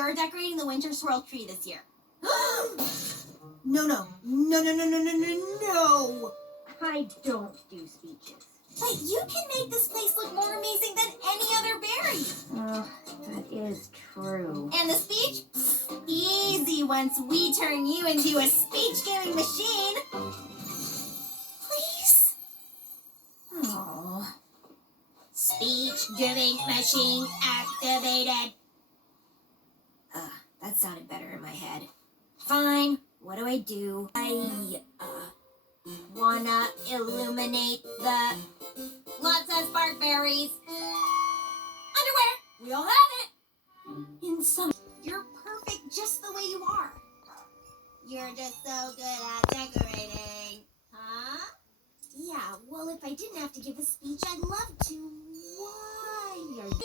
you're decorating the winter swirl tree this year. No. I don't do speeches. But you can make this place look more amazing than any other berry. Oh, that is true. And the speech? Easy once we turn you into a speech-giving machine. Please? Oh. Speech-giving machine activated. That sounded better in my head. Fine, what do? I wanna illuminate the lots of sparkberries. Underwear, we all have it. In some, you're perfect just the way you are. You're just so good at decorating. Huh? Yeah, well, if I didn't have to give a speech, I'd love to.